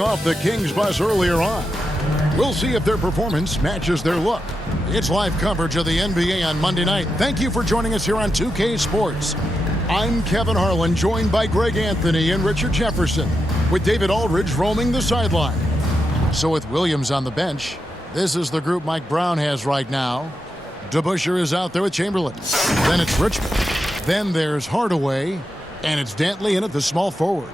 Off the Kings bus earlier on. We'll see if their performance matches their look. It's live coverage of the NBA on Monday night. Thank you for joining us here on 2K Sports. I'm Kevin Harlan, joined by Greg Anthony and Richard Jefferson, with David Aldridge roaming the sideline. So with Williams on the bench, this is the group Mike Brown has right now. DeBusschere is out there with Chamberlain. Then it's Richmond. Then there's Hardaway. And it's Dantley in at the small forward.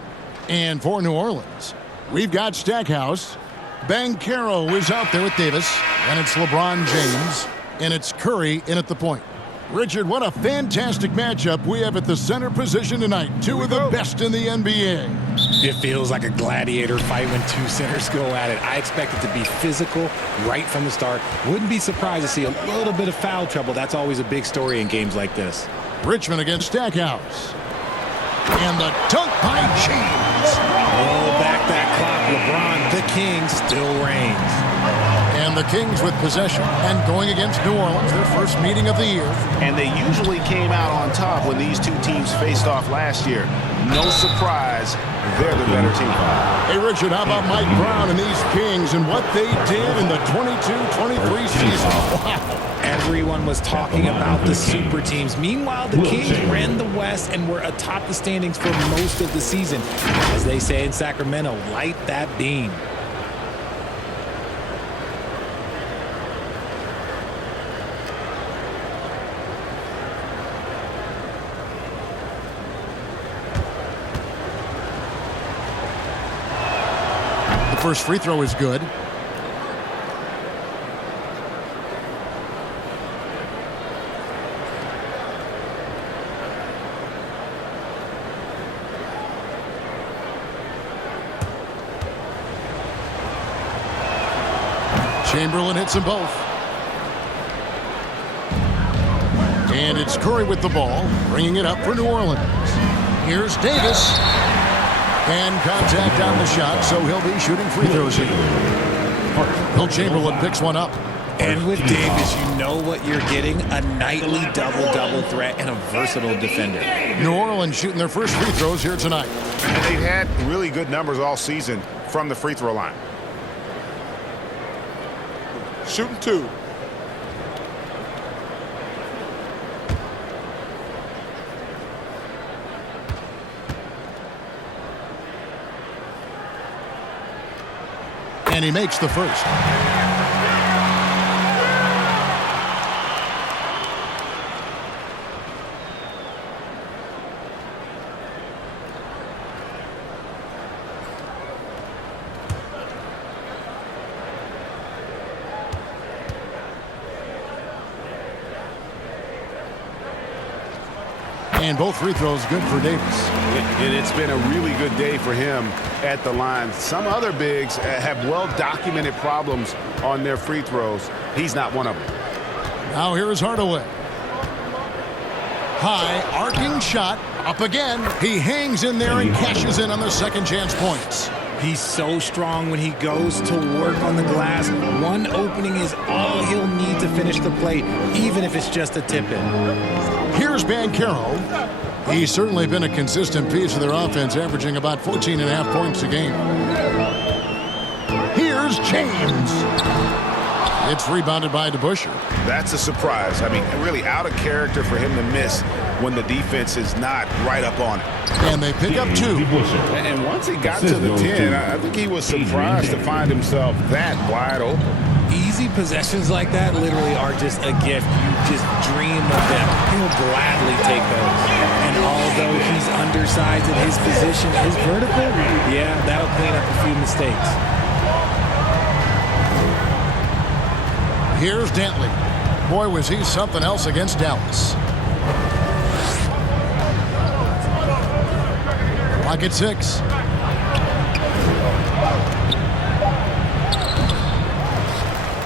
And for New Orleans, we've got Stackhouse. Banchero is out there with Davis. And it's LeBron James. And it's Curry in at the point. Richard, what a fantastic matchup we have at the center position tonight. Two of the best in the NBA. It feels like a gladiator fight when two centers go at it. I expect it to be physical right from the start. Wouldn't be surprised to see a little bit of foul trouble. That's always a big story in games like this. Richmond against Stackhouse. And the dunk by James. Roll back that clock. LeBron, the king, still reigns. And the Kings with possession and going against New Orleans, their first meeting of the year. And they usually came out on top when these two teams faced off last year. No surprise, they're the better team. Hey, Richard, how about Mike Brown and these Kings and what they did in the 22-23 season? Wow. Everyone was talking about the super teams. Meanwhile, the Kings ran the West and were atop the standings for most of the season. As they say in Sacramento, light that beam. First free throw is good. Chamberlain hits them both. And it's Curry with the ball, bringing it up for New Orleans. Here's Davis. And contact on the shot, so he'll be shooting free throws here. Will Chamberlain picks one up. And with Davis, you know what you're getting, a nightly double-double threat and a versatile defender. New Orleans shooting their first free throws here tonight. And they've had really good numbers all season from the free throw line. Shooting two. And he makes the first. And both free throws good for Davis. It's been a really good day for him at the line. Some other bigs have well-documented problems on their free throws. He's not one of them. Now here is Hardaway. High, arcing shot, up again. He hangs in there and cashes in on the second chance points. He's so strong when he goes to work on the glass. One opening is all he'll need to finish the play, even if it's just a tip-in. Here's Banchero. He's certainly been a consistent piece of their offense, averaging about 14.5 points a game. Here's James. It's rebounded by DeBusschere. That's a surprise. I mean, really out of character for him to miss when the defense is not right up on it. And they pick up two. And once he got to the 10, I think he was surprised to find himself that wide open. Easy possessions like that literally are just a gift. You just dream of them. He'll gladly take those. And although he's undersized at his position, his vertical, yeah, that'll clean up a few mistakes. Here's Dantley. Boy, was he something else against Dallas. Clock at 6.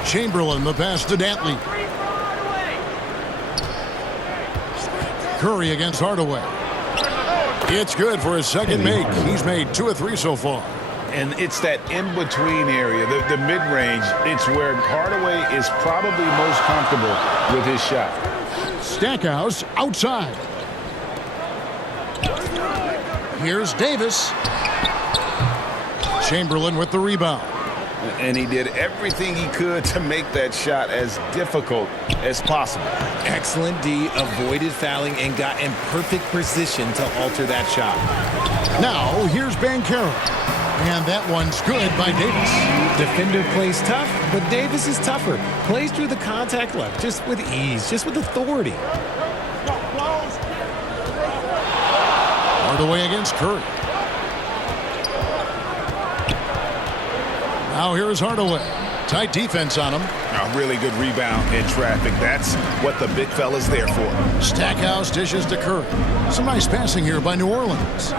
Chamberlain, the pass to Dantley. Curry against Hardaway. It's good for his second make. He's made 2 of 3 so far. And it's that in-between area, the mid-range. It's where Hardaway is probably most comfortable with his shot. Stackhouse outside. Here's Davis. Chamberlain with the rebound. And he did everything he could to make that shot as difficult as possible. Excellent D, avoided fouling, and got in perfect position to alter that shot. Now, here's Banchero. And that one's good by Davis. Defender plays tough, but Davis is tougher. Plays through the contact left, just with ease, just with authority. Hardaway against Curry. Now here's Hardaway. Tight defense on him. A really good rebound in traffic. That's what the big fella's there for. Stackhouse dishes to Curry. Some nice passing here by New Orleans.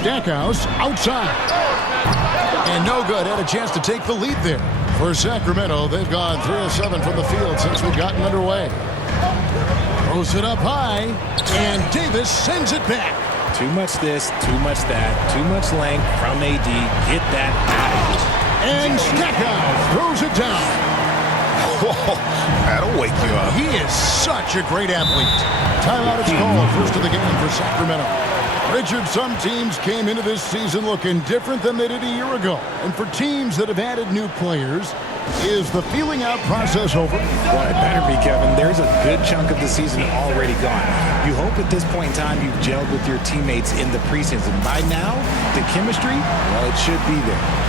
Stackhouse outside. And no good. Had a chance to take the lead there. For Sacramento, they've gone 3 of 7 from the field since we've gotten underway. Throws it up high, and Davis sends it back. Too much this, too much that, too much length from AD. Get that out of here. And Stackhouse throws it down. Whoa, that'll wake you up. He is such a great athlete. Timeout is called. First of the game for Sacramento. Richard, some teams came into this season looking different than they did a year ago. And for teams that have added new players, is the feeling out process over? Well, it better be, Kevin. There's a good chunk of the season already gone. You hope at this point in time you've gelled with your teammates in the preseason. By now, the chemistry, well, it should be there.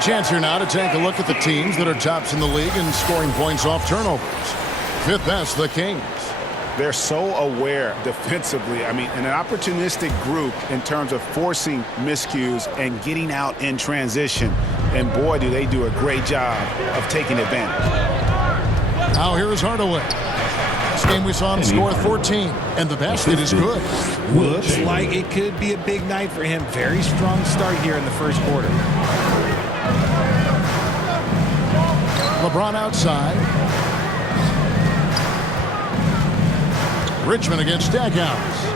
Chance here now to take a look at the teams that are tops in the league in scoring points off turnovers. Fifth best, the Kings. They're so aware defensively. I mean, an opportunistic group in terms of forcing miscues and getting out in transition. And boy, do they do a great job of taking advantage. Now here is Hardaway. This game we saw him score 14, and the basket is good. Looks like it could be a big night for him. Very strong start here in the first quarter. LeBron outside. Richmond against Stackhouse.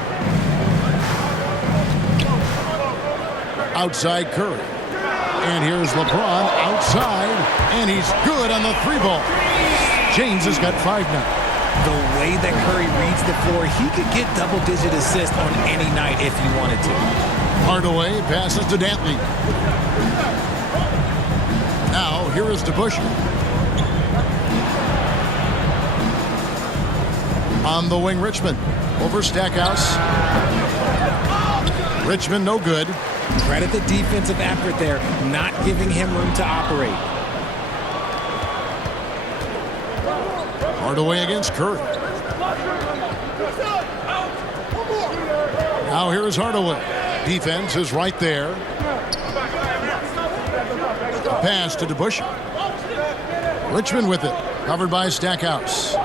Outside Curry. And here's LeBron outside. And he's good on the 3-ball. James has got 5 now. The way that Curry reads the floor, he could get double-digit assists on any night if he wanted to. Hardaway passes to Dantley. Now here is DeBusschere. On the wing, Richmond. Over Stackhouse. Richmond, no good. Credit the defensive effort there, not giving him room to operate. Hardaway against Curry. Now here is Hardaway. Defense is right there. A pass to DeBusschere. Richmond with it. Covered by Stackhouse.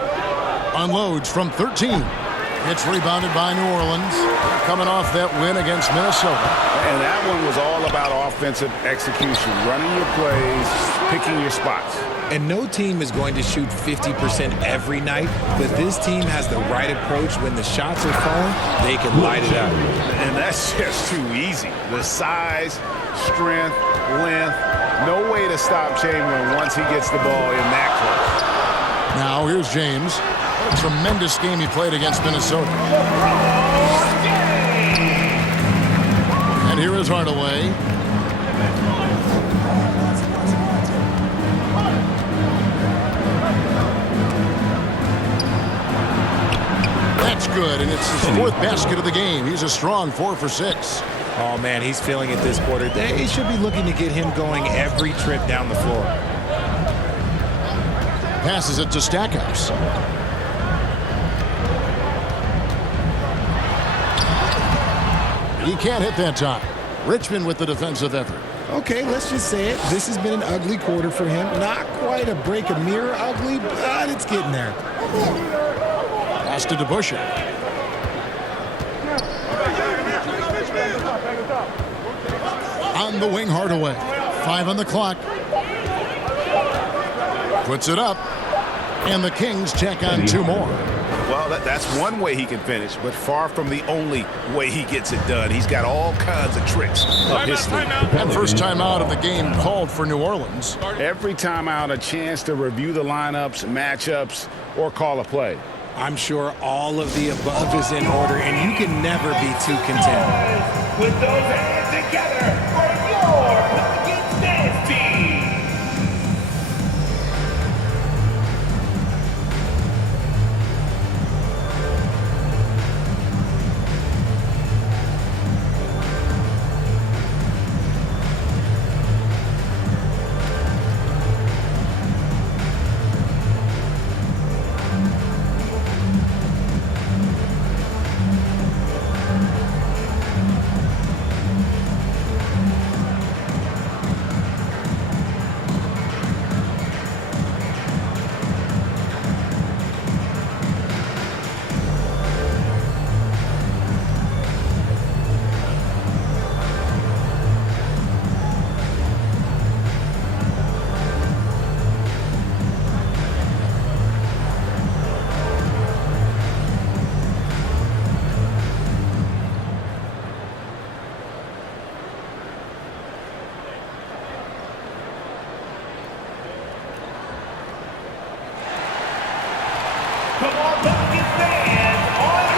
Unloads from 13. It's rebounded by New Orleans. Coming off that win against Minnesota. And that one was all about offensive execution. Running your plays, picking your spots. And no team is going to shoot 50% every night, but this team has the right approach. When the shots are falling, they can light it up. And that's just too easy. The size, strength, length, no way to stop Chamberlain once he gets the ball in that close. Now here's James. What a tremendous game he played against Minnesota. And here is Hardaway. That's good, and it's his 4th basket of the game. He's a strong 4 for 6. Oh, man, he's feeling it this quarter. They should be looking to get him going every trip down the floor. Passes it to Stackhouse. He can't hit that time. Richmond with the defensive effort. Okay, let's just say it. This has been an ugly quarter for him. Not quite a break a mirror ugly, but it's getting there. Pass to DeBusschere. On the wing, Hardaway. 5 on the clock. Puts it up. And the Kings check on 2 more. Well, that's one way he can finish, but far from the only way he gets it done. He's got all kinds of tricks up his sleeve. That first timeout of the game called for New Orleans. Every timeout, a chance to review the lineups, matchups, or call a play. I'm sure all of the above is in order, and you can never be too content. With those hands together for your Pelicans dance team.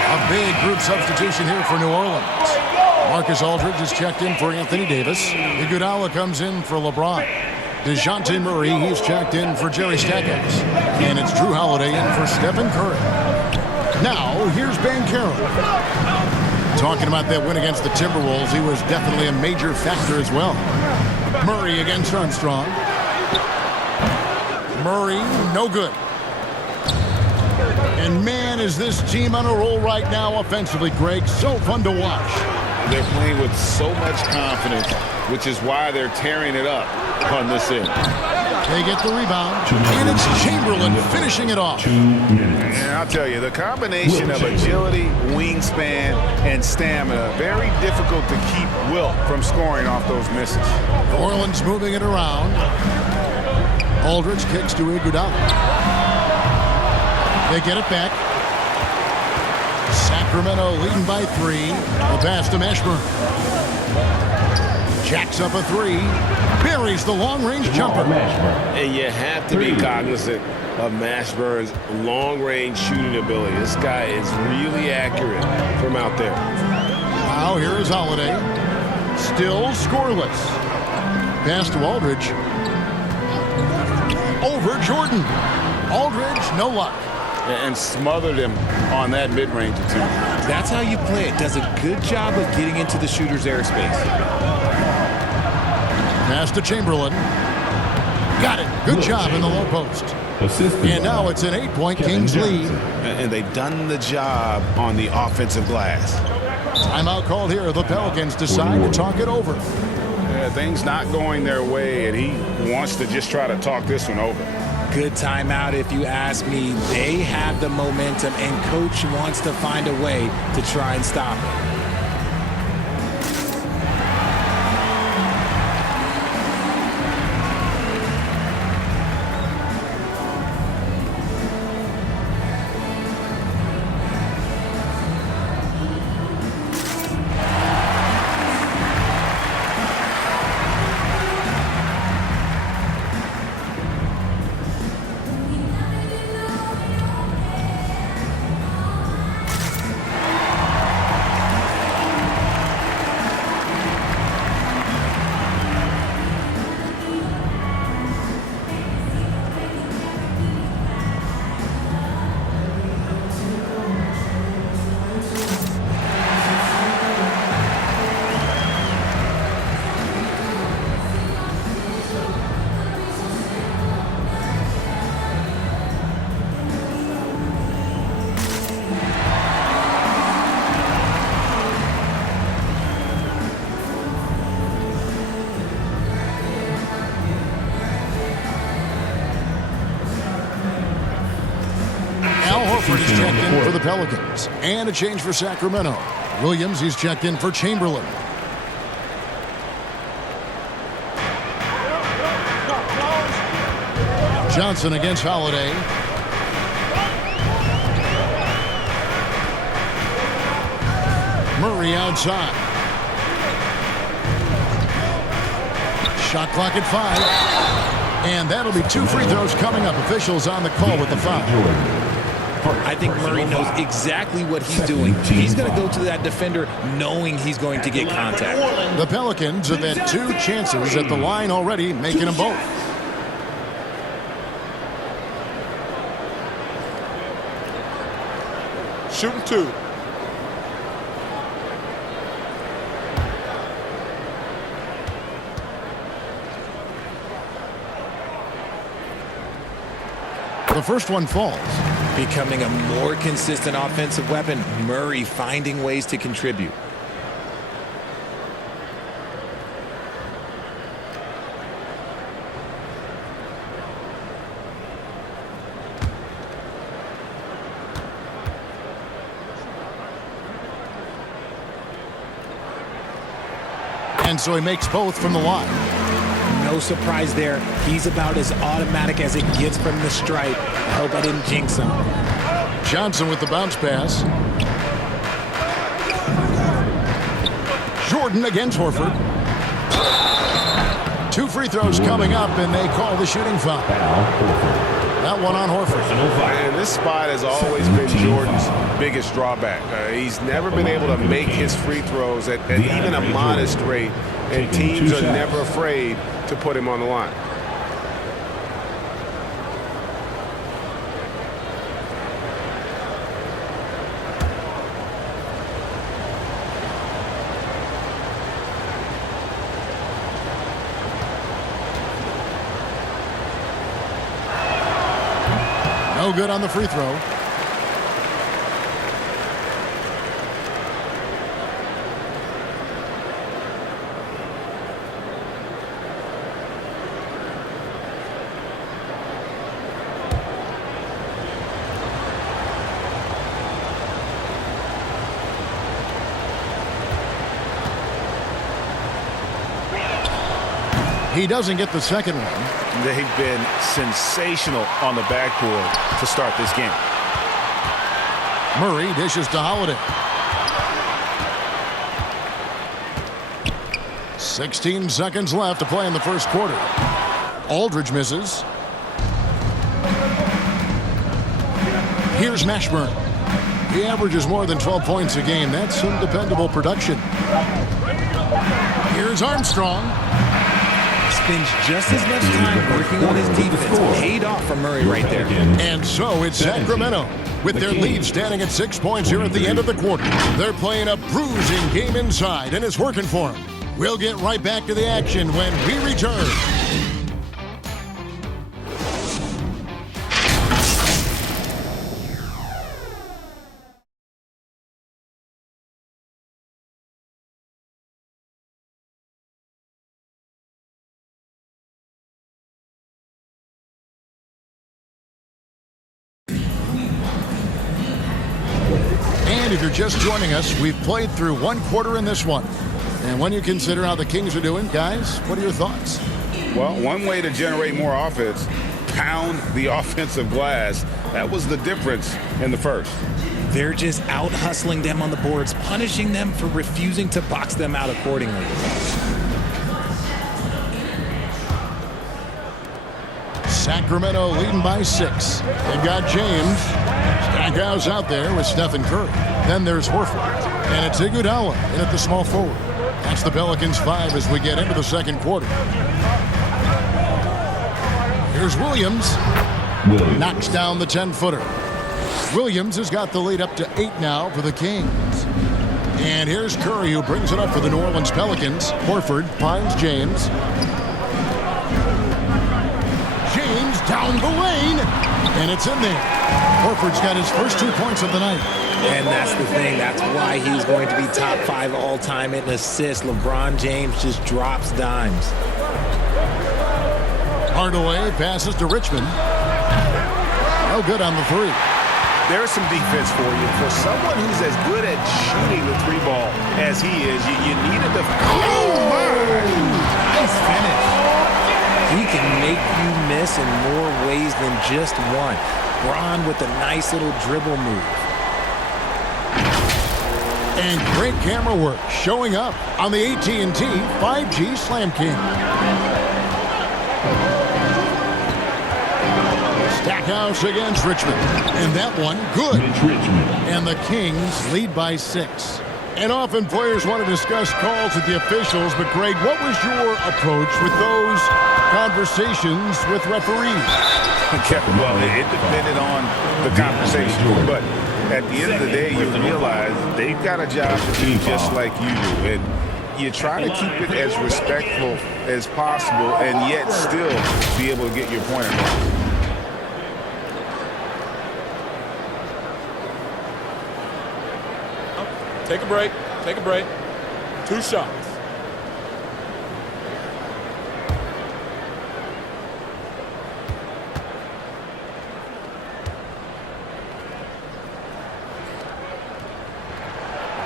A big group substitution here for New Orleans. Marcus Aldridge is checked in for Anthony Davis. Iguodala comes in for LeBron. DeJounte Murray, he's checked in for Jerry Stackhouse. And it's Drew Holiday in for Stephen Curry. Now, here's Banchero. Talking about that win against the Timberwolves, he was definitely a major factor as well. Murray against Armstrong. Murray, no good. And man, is this team on a roll right now offensively, Greg. So fun to watch. They're playing with so much confidence, which is why they're tearing it up on this end. They get the rebound, and it's Chamberlain finishing it off. And I'll tell you, the combination of agility, wingspan, and stamina, very difficult to keep Wilt from scoring off those misses. New Orleans moving it around. Aldridge kicks to Iguodala. They get it back. Sacramento leading by 3. The pass to Mashburn. Jacks up a 3. Buries the long-range jumper. And you have to be cognizant of Mashburn's long-range shooting ability. This guy is really accurate from out there. Now here is Holiday. Still scoreless. Pass to Aldridge. Over Jordan. Aldridge, no luck. And smothered him on that mid-range attempt. That's how you play it. Does a good job of getting into the shooter's airspace. Pass to Chamberlain. Got it. Good job in the low post. And now it's an 8-point Kings lead. And they've done the job on the offensive glass. Timeout called here. The Pelicans decide to talk it over. Yeah, things not going their way, and he wants to just try to talk this one over. Good timeout if you ask me. They have the momentum, and coach wants to find a way to try and stop it. Horford is checked in for the Pelicans. And a change for Sacramento. Williams, he's checked in for Chamberlain. Johnson against Holiday. Murray outside. Shot clock at 5. And that'll be 2 free throws coming up. Officials on the call with the foul. I think Murray knows exactly what he's doing. He's going to go to that defender knowing he's going to get contact. The Pelicans have had 2 chances at the line already, making them both. Shooting 2. The first one falls. Becoming a more consistent offensive weapon, Murray finding ways to contribute. And so he makes both from the line. No surprise there. He's about as automatic as it gets from the stripe. I hope I didn't jinx him. Johnson with the bounce pass. Jordan against Horford. 2 free throws coming up, and they call the shooting foul. That one on Horford. And this spot has always been Jordan's biggest drawback. He's never been able to make his free throws at even a modest rate, and teams are never afraid to put him on the line. No good on the free throw. He doesn't get the second one. They've been sensational on the backboard to start this game. Murray dishes to Holiday. 16 seconds left to play in the first quarter. Aldridge misses. Here's Mashburn. He averages more than 12 points a game. That's some dependable production. Here's Armstrong. Spends just as much time working on his defense. Paid off for Murray right there. And so it's Sacramento with their lead standing at 6 points here at the end of the quarter. They're playing a bruising game inside, and it's working for them. We'll get right back to the action when we return. And if you're just joining us, we've played through 1 quarter in this one. And when you consider how the Kings are doing, guys, what are your thoughts? Well, one way to generate more offense, pound the offensive glass. That was the difference in the first. They're just out hustling them on the boards, punishing them for refusing to box them out accordingly. Sacramento leading by 6. They've got James. Stackhouse out there with Stephen Curry. Then there's Horford. And it's Iguodala in at the small forward. That's the Pelicans 5 as we get into the second quarter. Here's Williams. Knocks down the 10-footer. Williams has got the lead up to 8 now for the Kings. And here's Curry who brings it up for the New Orleans Pelicans. Horford finds James. James down the lane. And it's in there. Horford's got his first 2 points of the night. And that's the thing. That's why he's going to be top 5 all-time in assists. LeBron James just drops dimes. Hardaway passes to Richmond. No good on the 3. there's some defense for you. For someone who's as good at shooting the three ball as he is, you needed to... Nice finish. He can make you miss in more ways than just one. Braun with a nice little dribble move. And great camera work showing up on the AT&T 5G Slam King. Stackhouse against Richmond. And that one, good. And the Kings lead by 6. And often players want to discuss calls with the officials, but Greg, what was your approach with those conversations with referees? Kevin, well, it depended on the conversation, but at the end of the day, you realize they've got a job to do just like you do, and you try to keep it as respectful as possible and yet still be able to get your point across. Take a break. Take a break. 2 shots.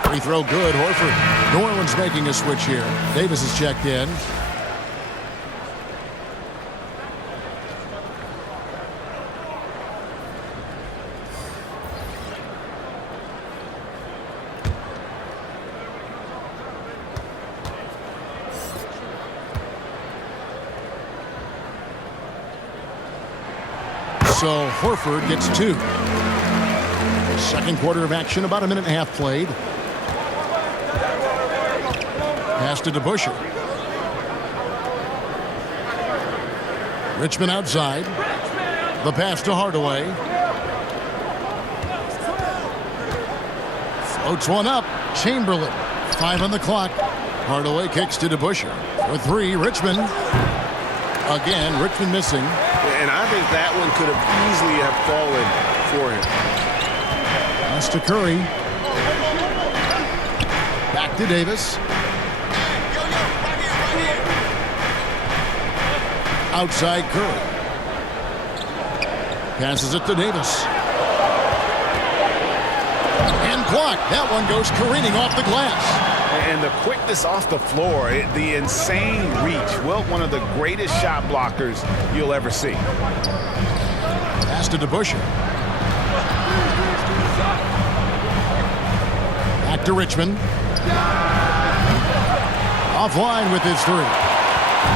Free throw good. Horford. New Orleans making a switch here. Davis is checked in. So Horford gets 2. Second quarter of action, about a minute and a half played. Pass to DeBusschere. Richmond outside. The pass to Hardaway. Floats one up. Chamberlain. 5 on the clock. Hardaway kicks to DeBusschere. For 3, Richmond. Again, Richmond missing. And I think that one could have easily have fallen for him. Pass to Curry. Back to Davis. Outside Curry. Passes it to Davis. And blocked. That one goes careening off the glass. And the quickness off the floor, the insane reach. Well, one of the greatest shot blockers you'll ever see. Pass to DeBusschere. Back to Richmond. Offline with his 3.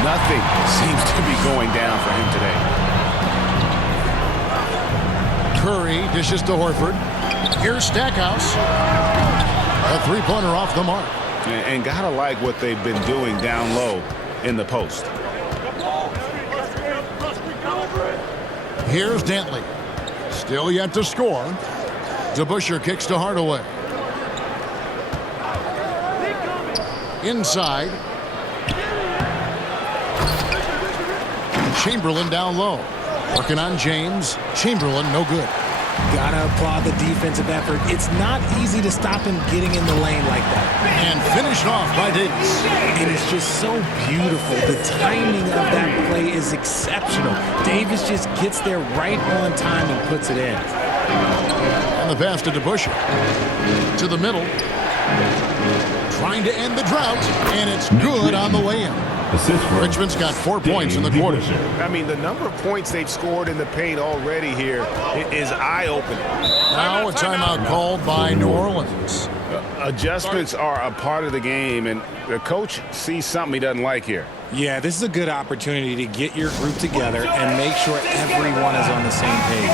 Nothing seems to be going down for him today. Curry dishes to Horford. Here's Stackhouse. A 3-pointer off the mark. And gotta like what they've been doing down low in the post. Here's Dantley. Still yet to score. DeBusschere kicks to Hardaway. Inside. Chamberlain down low. Working on James. Chamberlain no good. Gotta applaud the defensive effort. It's not easy to stop him getting in the lane like that. And finished off by Davis. And it's just so beautiful. The timing of that play is exceptional. Davis just gets there right on time and puts it in. And the pass to DeBusschere. To the middle. Trying to end the drought. And it's good on the way in. Richmond's got 4 points in the quarter. I mean, the number of points they've scored in the paint already here is eye-opening. Now a timeout called by New Orleans. Adjustments are a part of the game, and the coach sees something he doesn't like here. Yeah, this is a good opportunity to get your group together and make sure everyone is on the same page.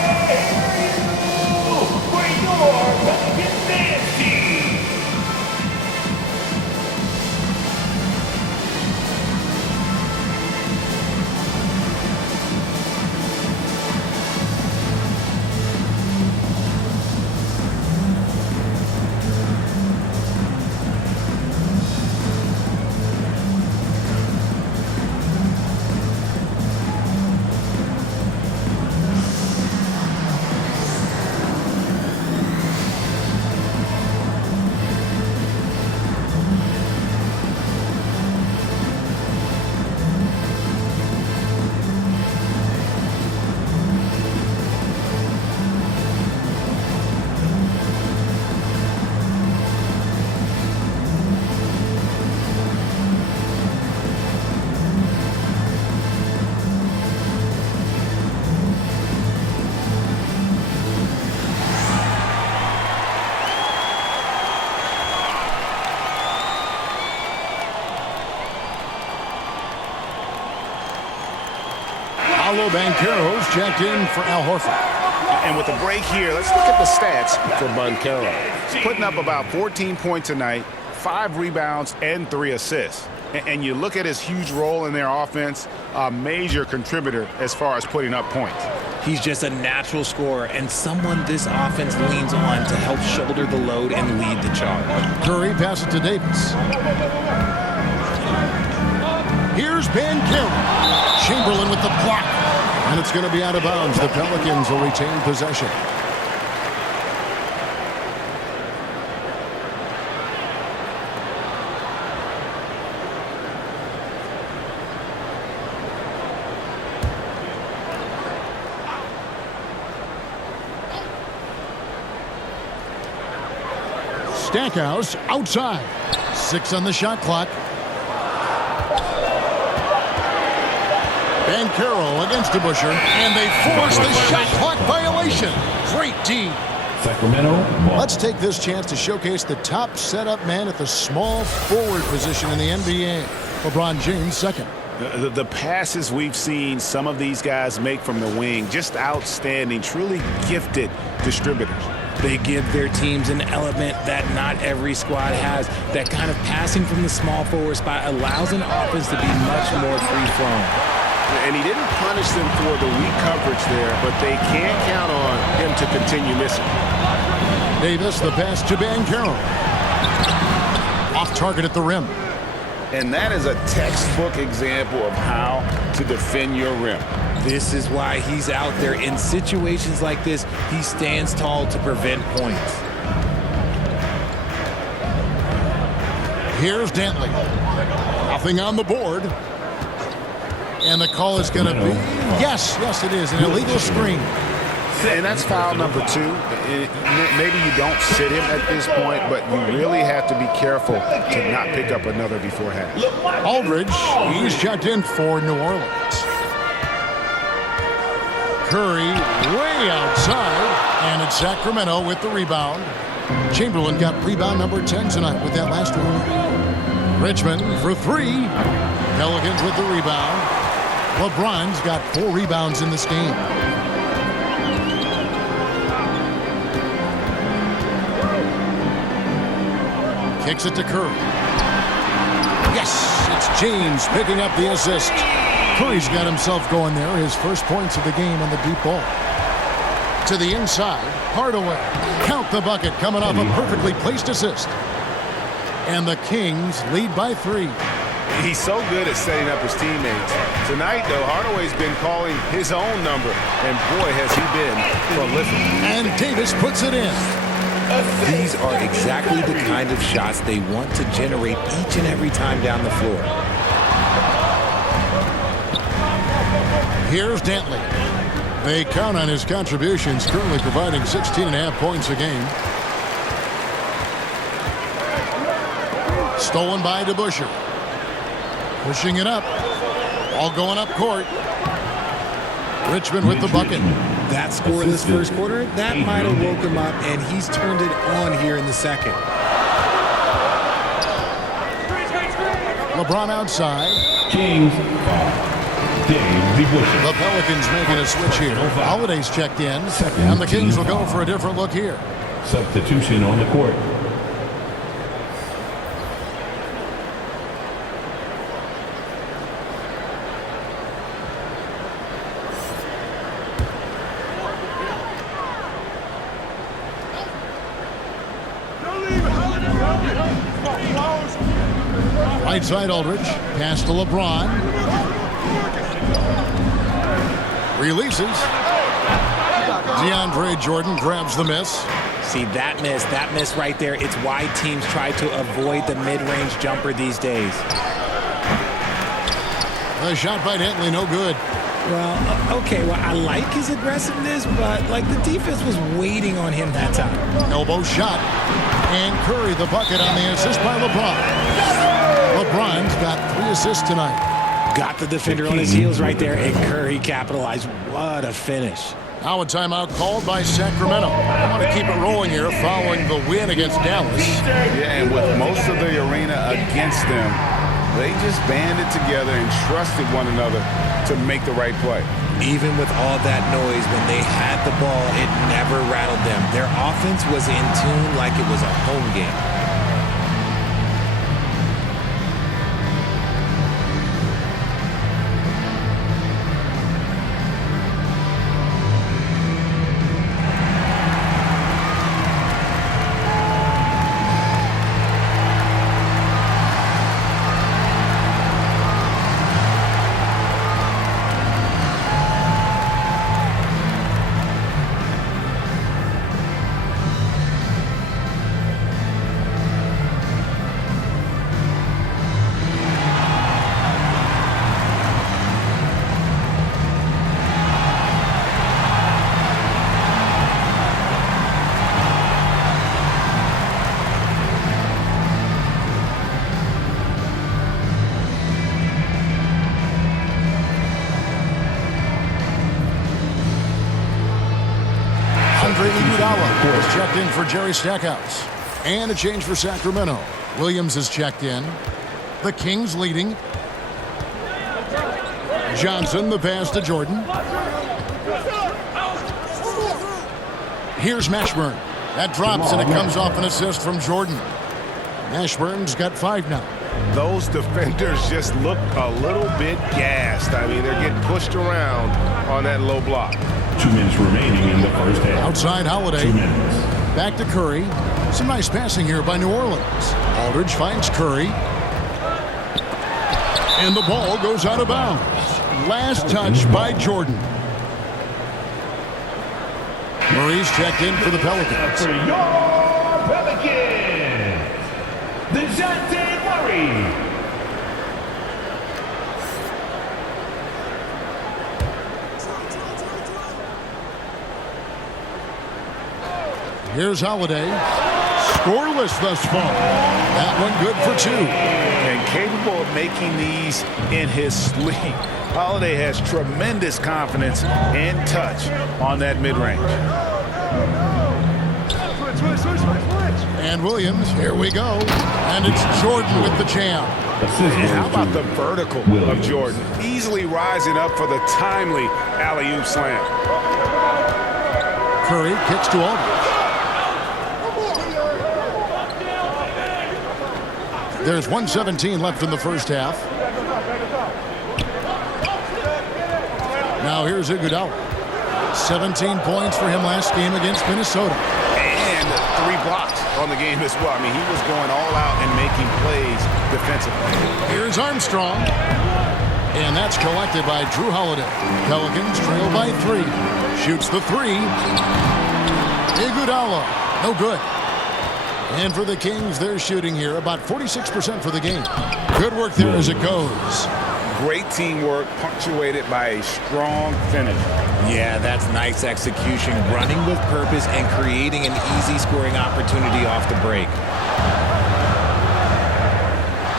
Paolo Banchero's checked in for Al Horford. And with a break here, let's look at the stats for Banchero. He's putting up about 14 points a night, 5 rebounds, and 3 assists. And you look at his huge role in their offense, a major contributor as far as putting up points. He's just a natural scorer and someone this offense leans on to help shoulder the load and lead the charge. Curry passes to Davis. Here's Banchero. Chamberlain with the block. And it's going to be out of bounds. The Pelicans will retain possession. Stackhouse outside. 6 on the shot clock. Banchero against DeBusschere, and they force the shot clock violation. Great D. Sacramento. Let's take this chance to showcase the top setup man at the small forward position in the NBA. LeBron James second. The passes we've seen some of these guys make from the wing, just outstanding, truly gifted distributors. They give their teams an element that not every squad has. That kind of passing from the small forward spot allows an offense to be much more free-flowing. And he didn't punish them for the weak coverage there, but they can't count on him to continue missing. Davis, the pass to Banchero. Off target at the rim. And that is a textbook example of how to defend your rim. This is why he's out there. In situations like this, he stands tall to prevent points. Here's Dantley. Nothing on the board. And the call is going to be, yes, it is, an illegal screen. And that's foul number 2. Maybe you don't sit him at this point, but you really have to be careful to not pick up another before half. Aldridge, he's checked in for New Orleans. Curry way outside, and it's Sacramento with the rebound. Chamberlain got rebound number 10 tonight with that last one. Richmond for 3. Pelicans with the rebound. LeBron's got 4 rebounds in this game. Kicks it to Curry. Yes, it's James picking up the assist. Curry's got himself going there. His first points of the game on the deep ball. To the inside, Hardaway. Count the bucket coming off a perfectly placed assist. And the Kings lead by 3. He's so good at setting up his teammates. Tonight, though, Hardaway's been calling his own number, and boy, has he been prolific. And Davis puts it in. These are exactly the kind of shots they want to generate each and every time down the floor. Here's Dantley. They count on his contributions, currently providing 16.5 points a game. Stolen by DeBusschere. Pushing it up. All going up court. Richmond with the bucket. That score in this first quarter, that might have woke him up, and he's turned it on here in the second. LeBron outside. Kings. The Pelicans making a switch here. Holiday's checked in, and the Kings will go for a different look here. Substitution on the court. Right side Aldridge. Pass to LeBron. Releases. DeAndre Jordan grabs the miss. See, that miss right there, it's why teams try to avoid the mid-range jumper these days. The shot by Dantley, no good. Well, okay, I like his aggressiveness, but, the defense was waiting on him that time. Elbow shot. And Curry the bucket on the assist by LeBron. LeBron's got 3 assists tonight. Got the defender on his heels right there, and Curry capitalized. What a finish. Now a timeout called by Sacramento. I want to keep it rolling here following the win against Dallas. Yeah, and with most of the arena against them, They just banded together and trusted one another to make the right play. Even with all that noise, when they had the ball, it never rattled them. Their offense was in tune like it was a home game. Is checked in for Jerry Stackhouse. And a change for Sacramento. Williams is checked in. The Kings leading. Johnson, the pass to Jordan. Here's Mashburn. That drops and it comes off an assist from Jordan. Mashburn's got 5 now. Those defenders just look a little bit gassed. I mean, they're getting pushed around on that low block. 2 minutes remaining in the first half. Outside Holiday. 2 minutes. Back to Curry. Some nice passing here by New Orleans. Aldridge finds Curry. And the ball goes out of bounds. Last touch by Jordan. Murray's checked in for the Pelicans. For your Pelicans, DeJounte Murray. Here's Holiday. Scoreless thus far. That one good for 2. And capable of making these in his sleep. Holiday has tremendous confidence and touch on that mid-range. And Williams, here we go. And it's Jordan with the jam. And how about the vertical of Jordan? Easily rising up for the timely alley-oop slam. Curry kicks to Aldridge. There's 1:17 left in the first half. Now here's Iguodala. 17 points for him last game against Minnesota. And 3 blocks on the game as well. I mean, he was going all out and making plays defensively. Here's Armstrong. And that's collected by Drew Holiday. Pelicans trail by 3. Shoots the 3. Iguodala. No good. And for the Kings, they're shooting here about 46% for the game. Good work there as it goes. Great teamwork punctuated by a strong finish. Yeah, that's nice execution, running with purpose and creating an easy scoring opportunity off the break.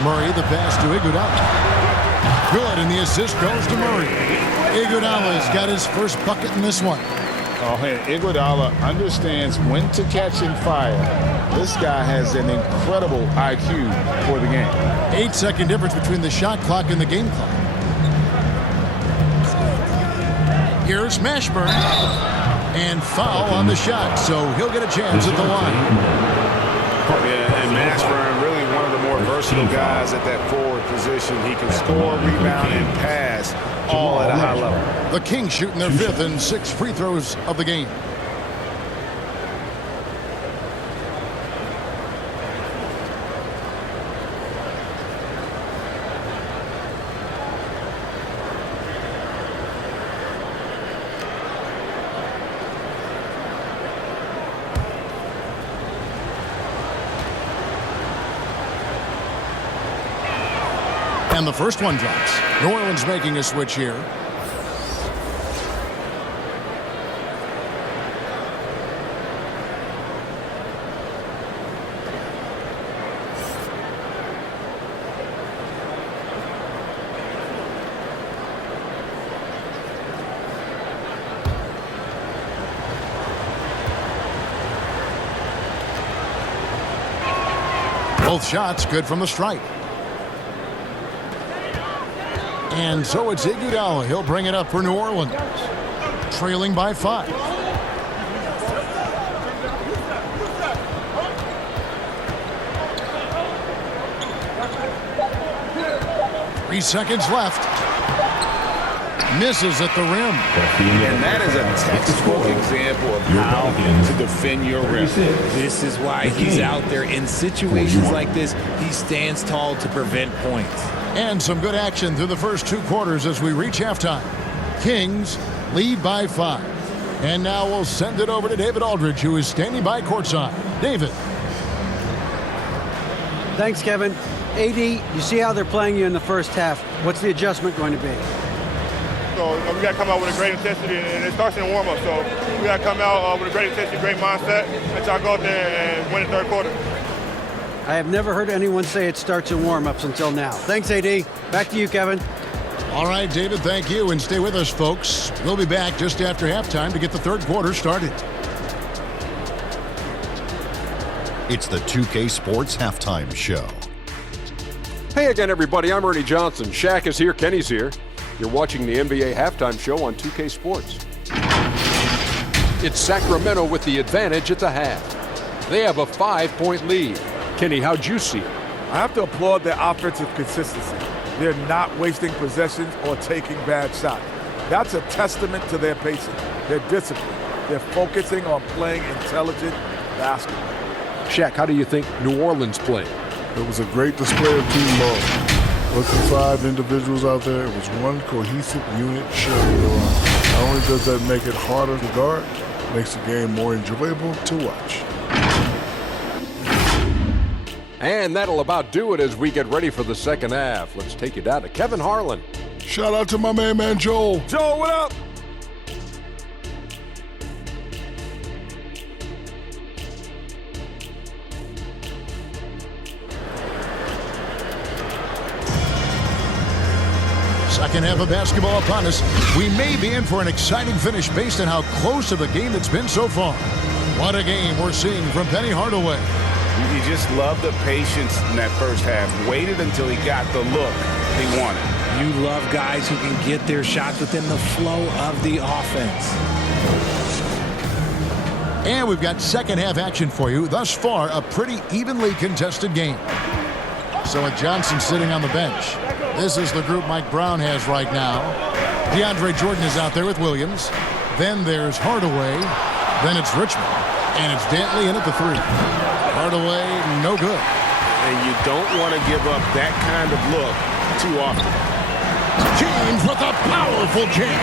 Murray, the pass to Iguodala. Good, and the assist goes to Murray. Iguodala's got his first bucket in this one. Oh, hey, Iguodala understands when to catch and fire. This guy has an incredible IQ for the game. 8-second difference between the shot clock and the game clock. Here's Mashburn. And foul on the shot, so he'll get a chance at the line. Yeah, and Mashburn, really one of the more versatile guys at that forward position. He can score, rebound, and pass all at a high level. The Kings shooting their 5th and 6th free throws of the game. And the first one drops. New Orleans making a switch here. Both shots good from the stripe. And so it's Iguodala. He'll bring it up for New Orleans. Trailing by 5. Three seconds left. Misses at the rim. And that is a textbook example of how to defend your rim. This is why he's out there in situations like this. He stands tall to prevent points. And some good action through the first 2 quarters as we reach halftime. Kings lead by 5. And now we'll send it over to David Aldridge, who is standing by courtside. David. Thanks, Kevin. AD, you see how they're playing you in the first half. What's the adjustment going to be? So we got to come out with a great intensity, and it starts in the warm-up. So we got to come out with a great intensity, great mindset, and try to go out there and win the third quarter. I have never heard anyone say it starts in warm-ups until now. Thanks, AD. Back to you, Kevin. All right, David, thank you. And stay with us, folks. We'll be back just after halftime to get the third quarter started. It's the 2K Sports Halftime Show. Hey again, everybody. I'm Ernie Johnson. Shaq is here. Kenny's here. You're watching the NBA Halftime Show on 2K Sports. It's Sacramento with the advantage at the half. They have a 5-point lead. Kenny, how'd you see it? I have to applaud their offensive consistency. They're not wasting possessions or taking bad shots. That's a testament to their pacing, their discipline. They're focusing on playing intelligent basketball. Shaq, how do you think New Orleans played? It was a great display of team love. With the 5 individuals out there, it was one cohesive unit showing around. Not only does that make it harder to guard, it makes the game more enjoyable to watch. And that'll about do it as we get ready for the second half. Let's take you down to Kevin Harlan. Shout out to my main man, Joel. Joel, what up? Second half of basketball upon us. We may be in for an exciting finish based on how close of a game it's been so far. What a game we're seeing from Penny Hardaway. You just love the patience in that first half. Waited until he got the look he wanted. You love guys who can get their shots within the flow of the offense. And we've got second half action for you. Thus far, a pretty evenly contested game. So with Johnson sitting on the bench, this is the group Mike Brown has right now. DeAndre Jordan is out there with Williams. Then there's Hardaway. Then it's Richmond. And it's Dantley in at the 3. Hardaway, no good. And you don't want to give up that kind of look too often. James with a powerful jam.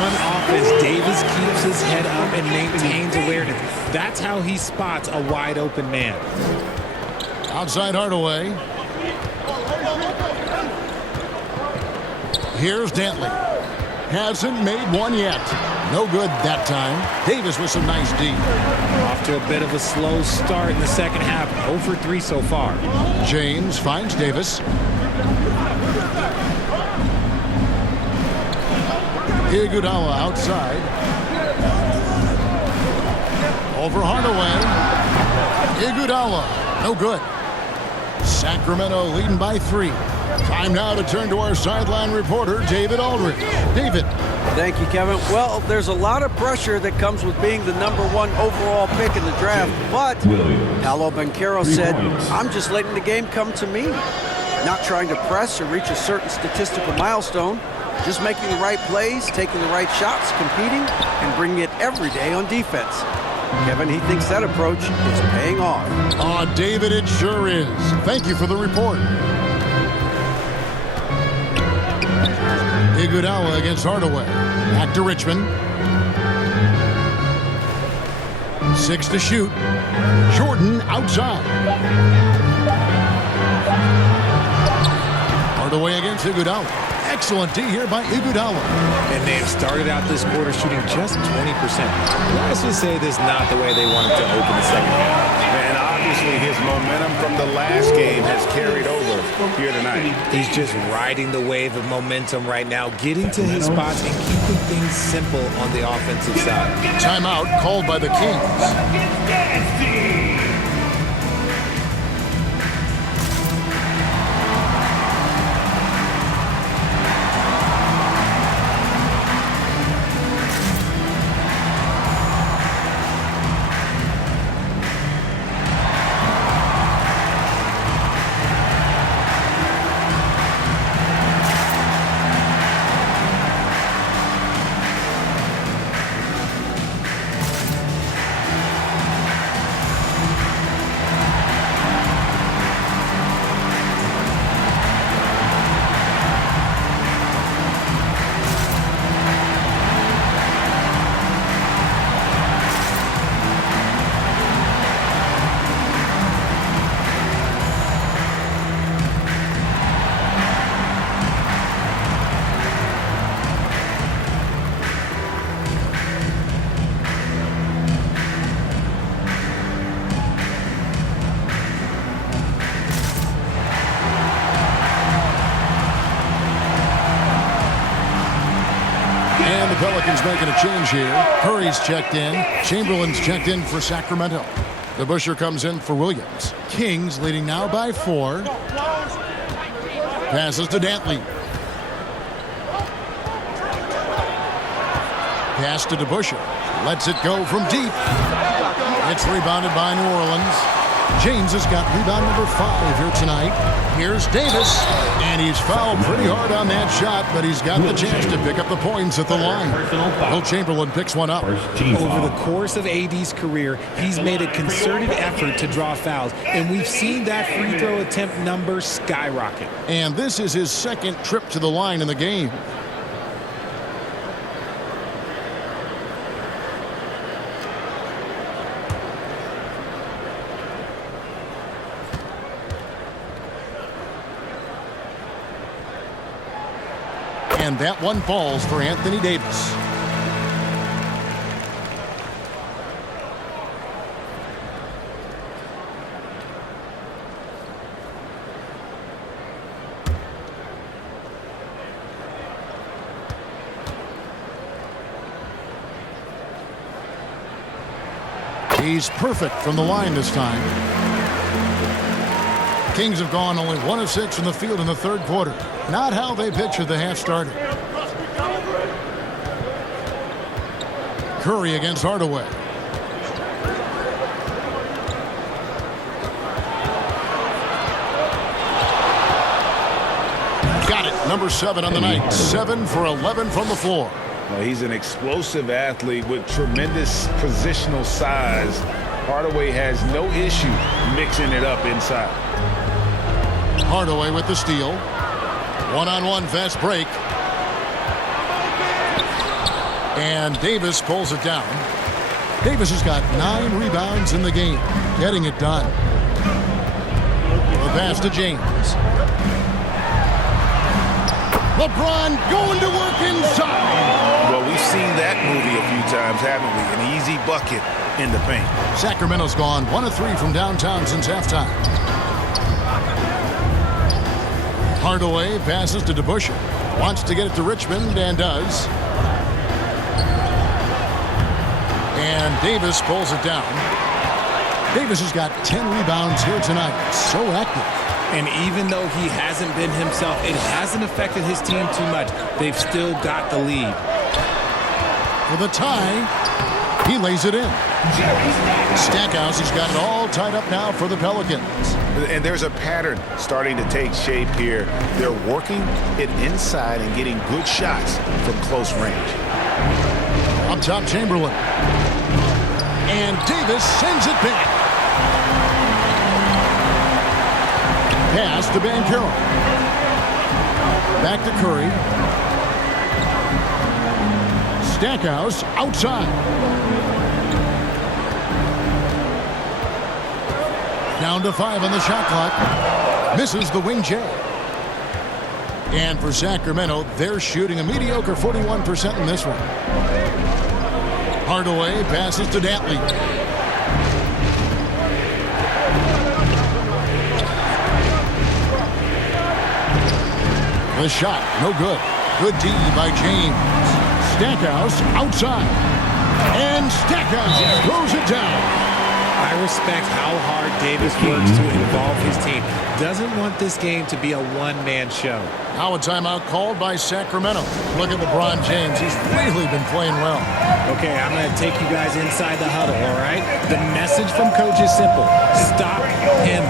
On offense, Davis keeps his head up and maintains awareness. That's how he spots a wide open man. Outside Hardaway. Here's Dantley. Hasn't made one yet. No good that time. Davis with some nice D. Off to a bit of a slow start in the second half. 0 for 3 so far. James finds Davis. Iguodala outside. Over Hardaway. Iguodala. No good. Sacramento leading by 3. Time now to turn to our sideline reporter, David Aldridge. David. Thank you, Kevin. Well, there's a lot of pressure that comes with being the #1 overall pick in the draft, but Paolo Banchero said, I'm just letting the game come to me. Not trying to press or reach a certain statistical milestone, just making the right plays, taking the right shots, competing, and bringing it every day on defense. Kevin, he thinks that approach is paying off. Oh, David, it sure is. Thank you for the report. Iguodala against Hardaway. Back to Richmond. 6 to shoot. Jordan outside. Hardaway against Iguodala. Excellent D here by Iguodala. And they have started out this quarter shooting just 20%. Let's just say this is not the way they wanted to open the second half. And obviously his momentum from the last game has carried over here tonight. He's just riding the wave of momentum right now, getting to his spots and keeping things simple on the offensive side. Timeout called by the Kings. Pelicans making a change here. Curry's checked in. Chamberlain's checked in for Sacramento. DeBusschere comes in for Williams. Kings leading now by 4. Passes to Dantley. Pass to DeBusschere. Lets it go from deep. It's rebounded by New Orleans. James has got rebound number 5 here tonight. Here's Davis, and he's fouled pretty hard on that shot, but he's got the chance to pick up the points at the line. Will Chamberlain picks one up. Over the course of AD's career, he's made a concerted effort to draw fouls, and we've seen that free throw attempt number skyrocket. And this is his second trip to the line in the game. And that one falls for Anthony Davis. He's perfect from the line this time. Kings have gone only 1 of 6 from the field in the third quarter. Not how they pictured the half started. Curry against Hardaway. Got it. Number 7 on the night. 7 for 11 from the floor. Well, he's an explosive athlete with tremendous positional size. Hardaway has no issue mixing it up inside. Hardaway with the steal. One-on-one fast break. And Davis pulls it down. Davis has got 9 rebounds in the game. Getting it done. The pass to James. LeBron going to work inside. Well, we've seen that movie a few times, haven't we? An easy bucket in the paint. Sacramento's gone 1 of 3 from downtown since halftime. Hardaway passes to DeBusschere. Wants to get it to Richmond and does. And Davis pulls it down. Davis has got 10 rebounds here tonight. So active. And even though he hasn't been himself, it hasn't affected his team too much. They've still got the lead. For the tie, he lays it in. Stackhouse has got it all tied up now for the Pelicans. And there's a pattern starting to take shape here. They're working it inside and getting good shots from close range. Up top, Chamberlain. And Davis sends it back. Pass to Banchero. Back to Curry. Stackhouse outside. Down to 5 on the shot clock. Misses the wing J. And for Sacramento, they're shooting a mediocre 41% in this one. Hardaway passes to Dantley. The shot, no good. Good D by James. Stackhouse outside. And Stackhouse throws it down. I respect how hard Davis works to involve his team. Doesn't want this game to be a one-man show. Now a timeout called by Sacramento. Look at LeBron James. He's really been playing well. Okay, I'm going to take you guys inside the huddle, all right? The message from coach is simple. Stop him.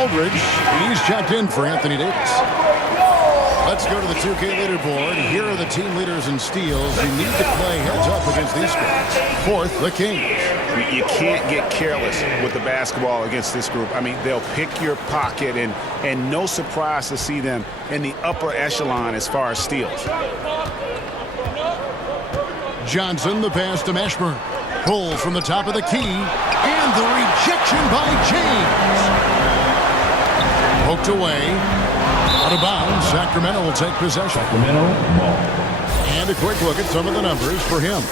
Aldridge, he's checked in for Anthony Davis. Let's go to the 2K leaderboard. Here are the team leaders in steals. You need to play heads up against these guys. Fourth, the Kings. You can't get careless with the basketball against this group. I mean, they'll pick your pocket, and no surprise to see them in the upper echelon as far as steals. Johnson, the pass to Mashburn. Pulls from the top of the key, and the rejection by James. Poked away. Out of bounds. Sacramento will take possession. And a quick look at some of the numbers for him.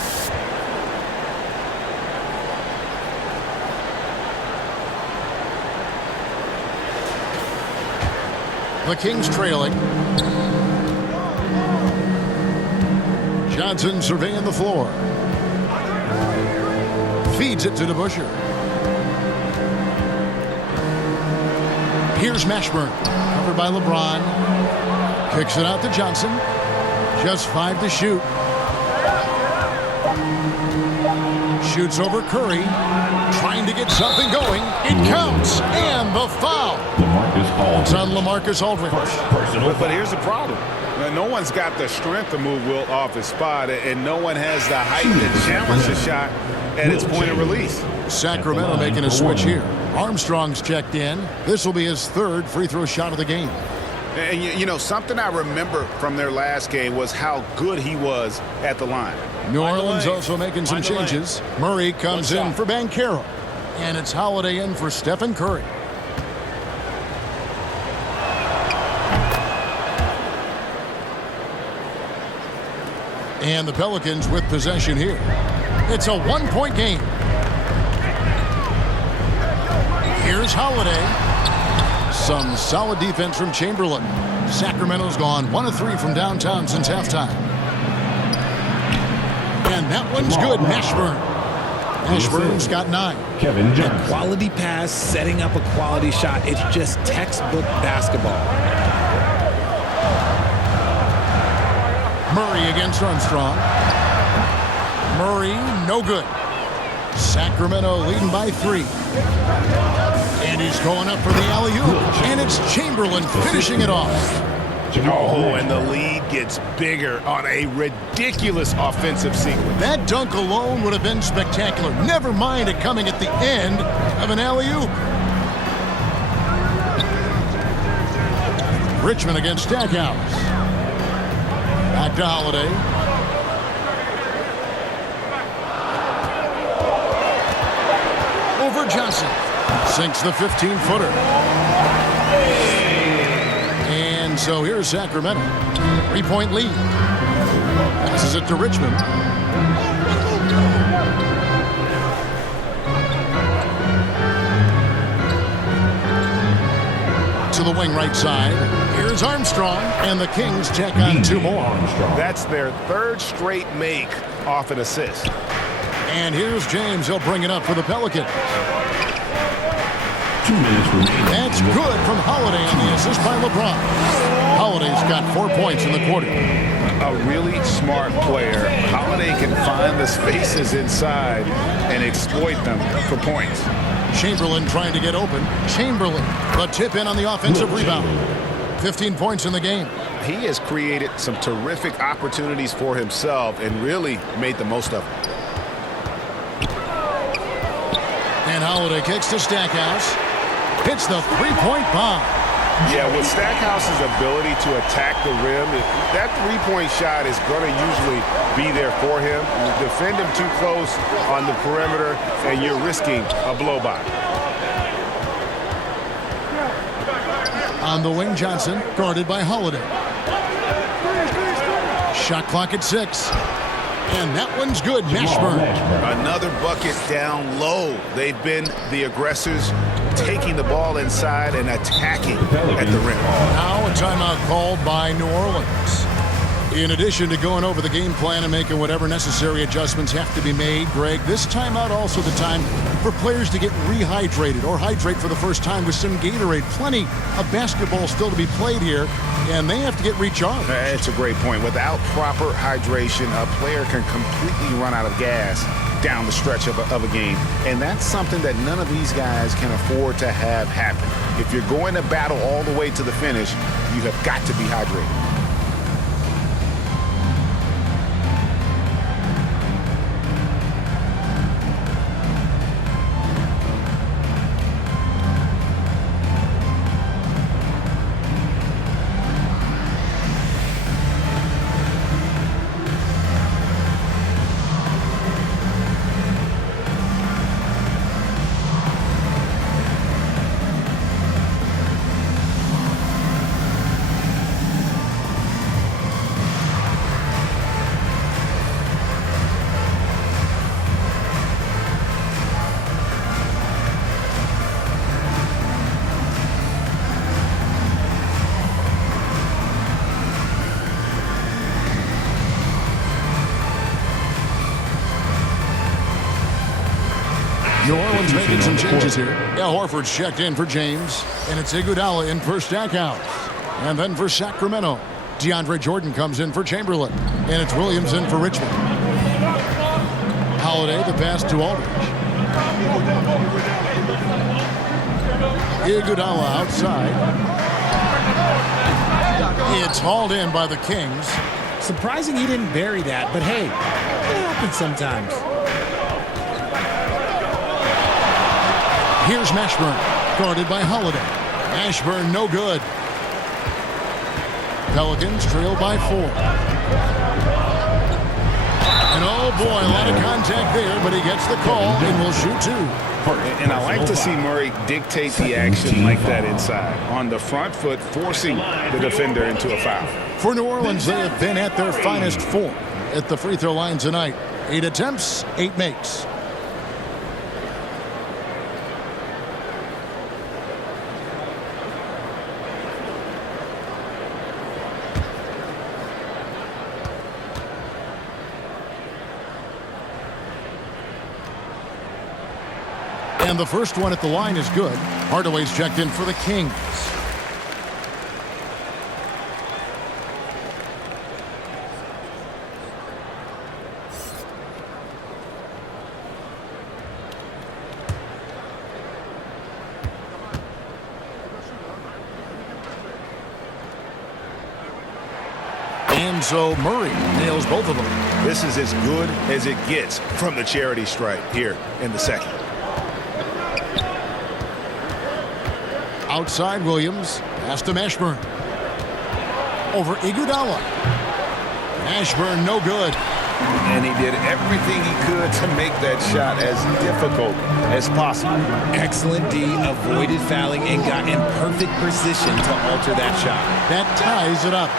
The Kings trailing. Johnson surveying the floor. Feeds it to DeBusschere. Here's Mashburn. Covered by LeBron. Kicks it out to Johnson. Just 5 to shoot. Shoots over Curry. Trying to get something going. It counts. And the foul. It's on LaMarcus Aldridge. But here's the problem. No one's got the strength to move Wilt off his spot, and no one has the height to challenge the shot at its point of release. Sacramento making a switch here. Armstrong's checked in. This will be his third free throw shot of the game. And you know, something I remember from their last game was how good he was at the line. New Orleans also making some changes. Murray comes in for Banchero. And it's Holiday in for Stephen Curry. And the Pelicans with possession here. It's a one-point game. Here's Holiday. Some solid defense from Chamberlain. Sacramento's gone 1 of 3 from downtown since halftime. And that one's good. Mashburn's got 9. Kevin Johnson. A quality pass, setting up a quality shot. It's just textbook basketball. Murray against Armstrong. Murray, no good. Sacramento leading by 3. And he's going up for the alley-oop. And it's Chamberlain finishing it off. Oh, and the lead gets bigger on a ridiculous offensive sequence. That dunk alone would have been spectacular. Never mind it coming at the end of an alley-oop. Richmond against Stackhouse. Back to Holiday. Over Johnson. Sinks the 15-footer. And so here's Sacramento. 3-point lead. Passes it to Richmond. To the wing right side. Here's Armstrong. And the Kings check on 2 more. That's their 3rd straight make off an assist. And here's James. He'll bring it up for the Pelicans. 2 minutes remaining. That's good from Holiday on the assist by LeBron. Holiday's got 4 points in the quarter. A really smart player. Holiday can find the spaces inside and exploit them for points. Chamberlain trying to get open. Chamberlain, the tip in on the offensive rebound. 15 points in the game. He has created some terrific opportunities for himself and really made the most of them. And Holiday kicks to Stackhouse. Hits the 3-point bomb. Yeah, with Stackhouse's ability to attack the rim, that 3-point shot is going to usually be there for him. You defend him too close on the perimeter, and you're risking a blow-by. On the wing, Johnson, guarded by Holiday. Shot clock at 6. And that one's good. Mashburn. Another bucket down low. They've been the aggressors, taking the ball inside and attacking at the rim. Now a timeout called by New Orleans. In addition to going over the game plan and making whatever necessary adjustments have to be made, Greg, this timeout also the time for players to get rehydrated or hydrate for the first time with some Gatorade. Plenty of basketball still to be played here, and they have to get recharged. That's a great point. Without proper hydration, a player can completely run out of gas down the stretch of a game. And that's something that none of these guys can afford to have happen. If you're going to battle all the way to the finish, you have got to be hydrated. New Orleans making some changes here. Yeah, Horford's checked in for James, and it's Iguodala in for Stackhouse. And then for Sacramento, DeAndre Jordan comes in for Chamberlain, and it's Williams in for Richmond. Holiday, the pass to Aldridge. Iguodala outside. It's hauled in by the Kings. Surprising he didn't bury that, but hey, it happens sometimes. Here's Mashburn, guarded by Holiday. Mashburn, no good. Pelicans trail by 4. And oh boy, a lot of contact there, but he gets the call and will shoot 2. And I like to see Murray dictate the action like that inside. On the front foot, forcing the defender into a foul. For New Orleans, they have been at their finest form at the free throw line tonight. 8 attempts, 8 makes. And the first one at the line is good. Hardaway's checked in for the Kings. And so Murray nails both of them. This is as good as it gets from the charity stripe here in the second. Outside Williams, pass to Mashburn. Over Iguodala. Mashburn, no good. And he did everything he could to make that shot as difficult as possible. Excellent D, avoided fouling and got in perfect position to alter that shot. That ties it up.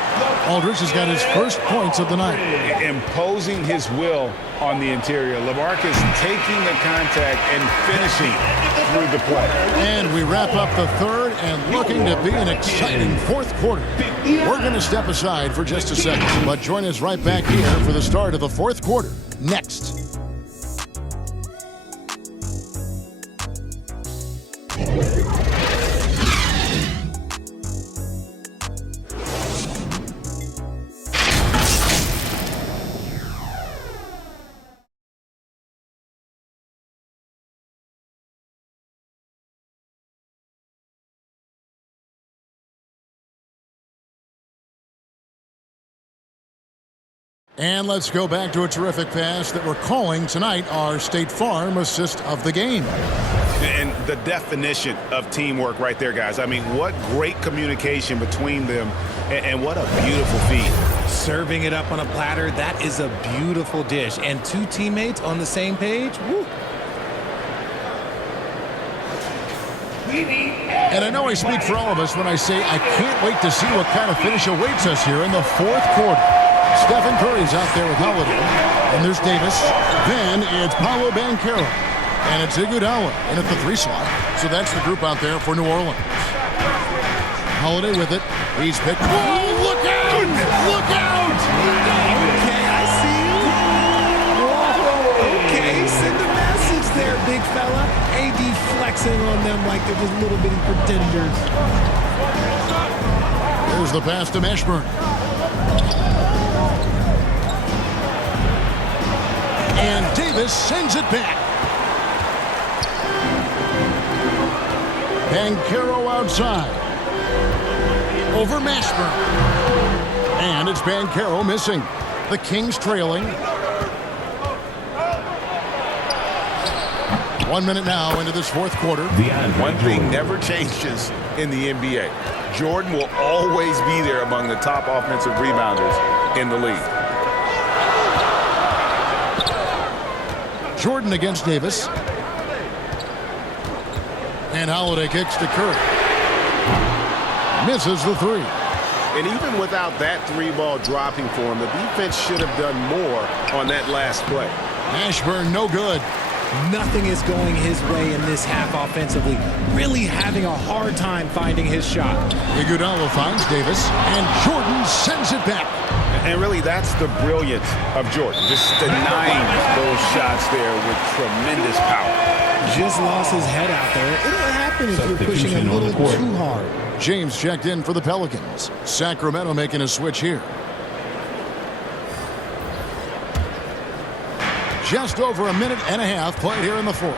Aldridge has got his first points of the night. Imposing his will on the interior. LaMarcus taking the contact and finishing through the play. And we wrap up the third and looking to be an exciting fourth quarter. We're going to step aside for just a second, but join us right back here for the start of the fourth quarter next. And let's go back to a terrific pass that we're calling tonight our State Farm assist of the game. And the definition of teamwork right there, guys. I mean, what great communication between them, and what a beautiful feed. Serving it up on a platter, that is a beautiful dish. And 2 teammates on the same page, woo. And I know I speak for all of us when I say I can't wait to see what kind of finish awaits us here in the fourth quarter. Stephen Curry's out there with Holiday. And there's Davis. Then it's Paolo Banchero. And it's Iguodala in at the 3 slot. So that's the group out there for New Orleans. Holiday with it. He's picked. Oh, look out! Jordan, look out! Okay, I see you. Whoa, okay, send a message there, big fella. AD flexing on them like they're just little bitty pretenders. Here's the pass to Mashburn. And Davis sends it back. Banchero outside. Over Mashburn. And it's Banchero missing. The Kings trailing. 1 minute now into this fourth quarter. One thing never changes in the NBA. Jordan will always be there among the top offensive rebounders in the league. Jordan against Davis. And Holiday kicks to Curry. Misses the three. And even without that three ball dropping for him, the defense should have done more on that last play. Mashburn no good. Nothing is going his way in this half offensively. Really having a hard time finding his shot. Iguodala finds Davis, and Jordan sends it back. And really, that's the brilliance of Jordan. Just denying those shots there with tremendous power. Just lost his head out there. It'll happen if you're pushing a little too hard. James checked in for the Pelicans. Sacramento making a switch here. Just over a minute and a half played here in the fourth.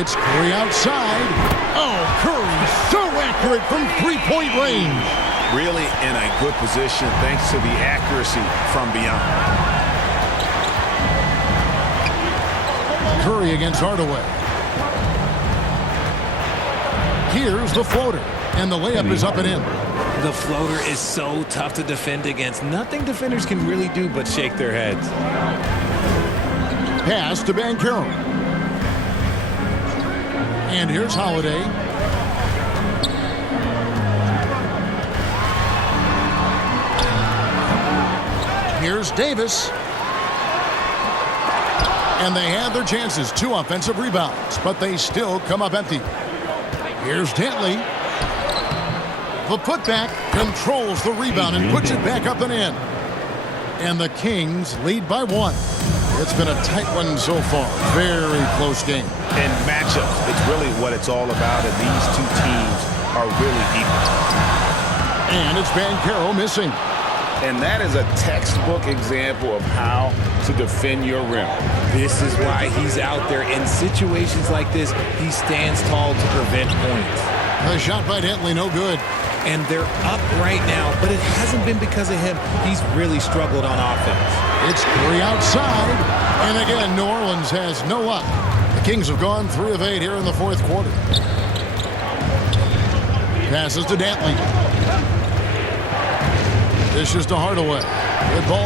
It's Curry outside. Oh, Curry so accurate from three-point range. Really in a good position thanks to the accuracy from beyond. Curry against Hardaway. Here's the floater, and the layup is up and in. The floater is so tough to defend against. Nothing defenders can really do but shake their heads. Pass to Banchero. And here's Holiday. Here's Davis. And they have their chances. 2 offensive rebounds, but they still come up empty. Here's Dantley. The putback controls the rebound and puts it back up and in. And the Kings lead by 1. It's been a tight one so far. Very close game. And matchups, it's really what it's all about, and these two teams are really equal. And it's Banchero missing. And that is a textbook example of how to defend your rim. This is why he's out there. In situations like this, he stands tall to prevent points. The shot by Dantley, no good. And they're up right now, but it hasn't been because of him. He's really struggled on offense. It's Curry outside. And again, New Orleans has no luck. The Kings have gone 3 of 8 here in the fourth quarter. Passes to Dantley. Dishes to Hardaway. Good ball.